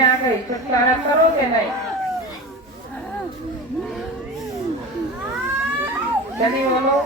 में आ गई, छुटकारा करोगे नहीं? जल्दी बोलो।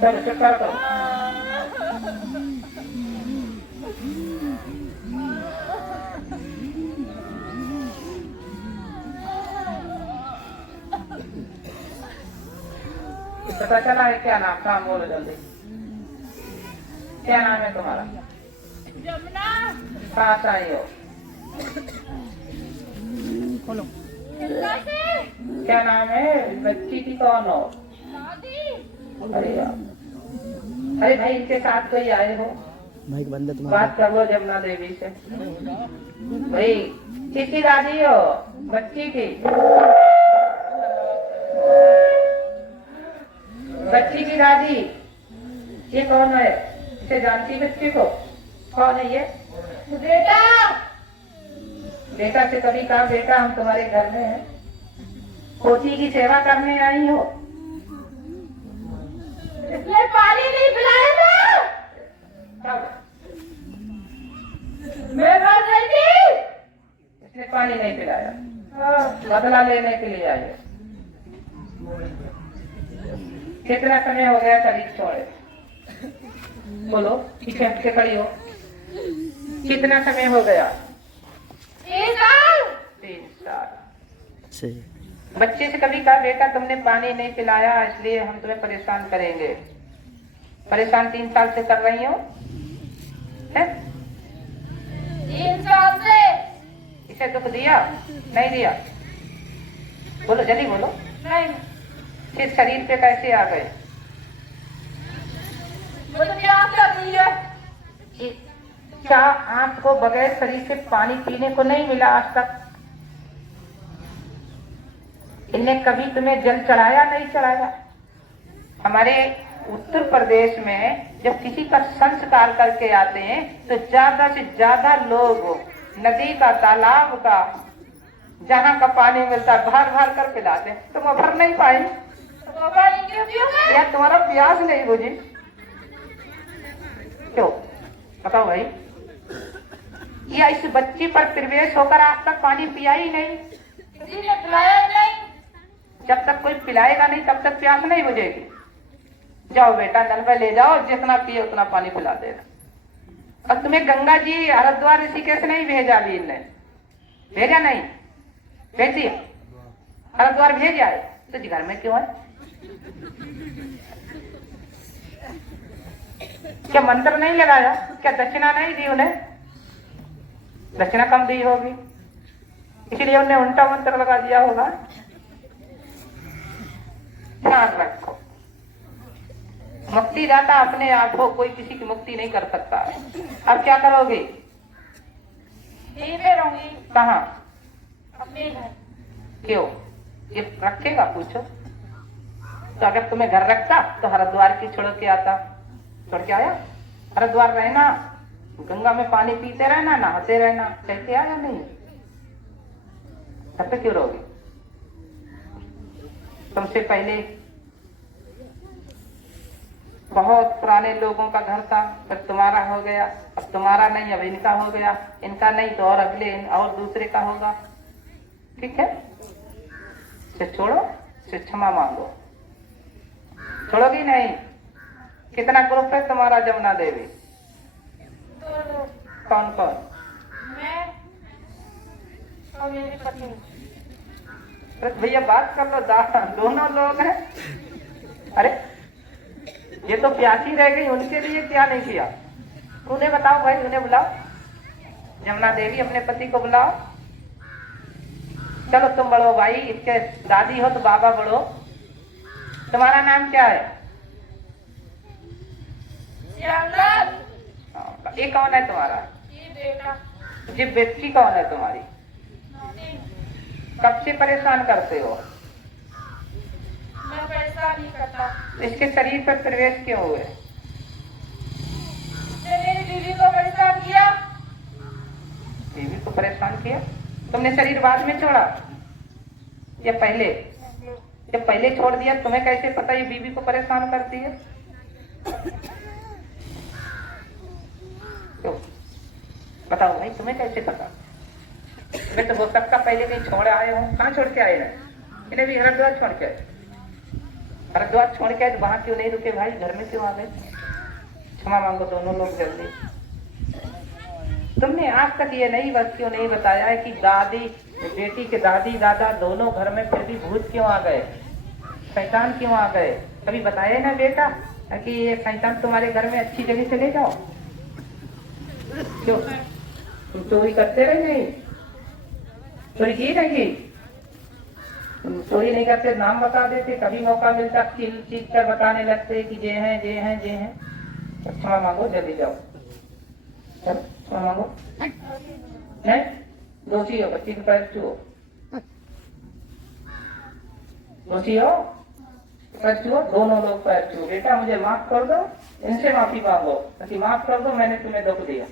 चलो चुपचाप करो। पता चला है क्या नाम? काम बोलो जल्दी। क्या नाम है तुम्हारा? जमुना। कहाँ से आई हो? खोलो। क्या नाम है बच्ची की? कौन हो? अरे अरे भाई, इनके साथ कोई आए हो? भाई बंदे तुम्हारा बात कर लो जमुना देवी से। भाई किसकी दादी हो? बच्ची की? बच्ची की दादी? ये कौन है? इसे जानती बच्ची को? कौन है ये? बेटा। बेटा से कभी कहा बेटा हम तुम्हारे घर में हैं, पोती की सेवा करने आई हो? इसने पानी नहीं पिलाया ना। मैं मर रही थी। इसने पानी नहीं पिलाया, बदला लेने के लिए आई हो। कितना समय हो गया शरीर छोड़े? बोलो, पीछे हट के खड़ी हो। कितना समय हो गया? 3 साल। 3 साल। सही। बच्चे से कभी कहा बेटा तुमने पानी नहीं पिलाया इसलिए हम तुम्हें परेशान करेंगे? परेशान 3 साल से कर रही हो? 3 साल से। इसे दुख दिया? नहीं दिया? बोलो जल्दी बोलो। नहीं। फिर शरीर पे कैसे आ गए? मुझे प्यास लगी है। क्या आपको बगैर शरीर से पानी पीने को नहीं मिला आज तक? इनने कभी तुम्हें जल चढ़ाया? नहीं चढ़ाया? हमारे उत्तर प्रदेश में जब किसी का संस्कार करके आते हैं तो ज्यादा से ज्यादा लोग नदी का, तालाब का, जहाँ का पानी मिलता है भर भर कर पिलाते हैं। तुम भर नहीं पाई? तो पानी क्यों पियोगे? या तुम्हारा प्यास नहीं बुझी? क्यों बताओ भाई? या इस बच्ची पर प्रवेश होकर आज तक पानी पिया ही नहीं? किसी ने पिलाया नहीं। जब तक कोई पिलाएगा नहीं तब तक प्यास नहीं बुझेगी। जाओ बेटा, नल में ले जाओ, जितना पिए उतना पानी पिला देना। और तुम्हें गंगा जी, हरिद्वार, ऋषिकेश नहीं भेजा? अभी इनने भेजा? नहीं भेज दिया? हरिद्वार भेज आए तो जी घर में क्यों है? क्या मंत्र नहीं लगाया? क्या दक्षिणा नहीं दी उन्हें? दक्षिणा कम दी होगी इसलिए उन्हें उल्टा मंत्र लगा दिया होगा। ध्यान रखो, मुक्ति दाता अपने आप हो, कोई किसी की मुक्ति नहीं कर सकता। अब क्या करोगे? यहीं पे रहूंगी। कहाँ? अपने घर। क्यों? ये रखेगा? पूछो तो। अगर तुम्हें घर रखता तो हरिद्वार की छोड़ के आता। छोड़ के आया? हरिद्वार रहना, गंगा में पानी पीते रहना, नहाते रहना, कहते आया नहीं? तब तक क्यों रहोगे? तुमसे पहले बहुत पुराने लोगों का घर था, फिर तुम्हारा हो गया, अब तुम्हारा नहीं, अब इनका हो गया, इनका नहीं तो और अगले और दूसरे का होगा। ठीक है? इसे छोड़ो, इसे क्षमा मांगो। छोड़ोगी नहीं? कितना ग्रुप है तुम्हारा जमुना देवी? कौन कौन? मैं और मेरी पत्नी। भैया बात कर लो, दोनों लोग हैं। अरे ये तो प्यासी रह गई, उनके लिए क्या नहीं किया? उन्हें बताओ भाई, उन्हें बुलाओ, जमुना देवी अपने पति को बुलाओ। चलो तुम बड़ो भाई, इसके दादी हो तो बाबा बड़ो। तुम्हारा नाम क्या है? श्यामलाल। ये कौन है तुम्हारा? ये बेटा। जी बेटी कौन है तुम्हारी? नौनी। कब से परेशान करते हो? मैं पैसा नहीं करता। इसके शरीर पर प्रवेश क्यों हुए? मेरी बीवी को परेशान किया। बीवी को परेशान किया? तुमने शरीर बाद में छोड़ा या पहले? जब पहले छोड़ दिया तुम्हें कैसे पता ये बीवी को परेशान करती है? क्यों बताओ भाई, तुम्हें कैसे पता? मैं तो हो सकता पहले कहीं छोड़ आए हो। कहाँ छोड़ के आए हैं? इन्हें भी हरिद्वार छोड़ के आए। हरिद्वार छोड़ के आए तो वहां क्यों नहीं रुके भाई? घर में क्यों आ गए? क्षमा मांगो दोनों लोग जल्दी। तुमने आज तक ये नहीं बस क्यों नहीं बताया है कि दादी बेटी के दादी दादा दोनों घर में फिर भी भूत क्यों आ गए, शैतान क्यों आ गए? कभी बताया ना बेटा कि ये शैतान तुम्हारे घर में अच्छी जगह चले जाओ? क्यों तुम चोरी करते रह गई? चोरी की रहेगी? तुम चोरी नहीं करते, नाम बता देते, कभी मौका मिलता चीज कर बताने लगते कि जे हैं जे हैं जे हैं। क्षमा मांगो जल्दी जाओ, चलो क्षमा मांगो। नहीं दोषी हो, बच्ची के पैर छुओ, दोषी हो पैर छुओ, दोनों लोग पैर छुओ। बेटा मुझे माफ कर दो, इनसे माफी मांगो कि माफ कर दो मैंने तुम्हें दुख दिया।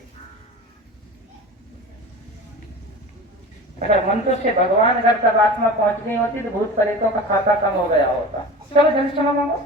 अगर मंत्र से भगवान घर तक आत्मा पहुंच गई होती तो भूत प्रेतों का खाता कम हो गया होता। चलो जल्दी क्षमा मांगो।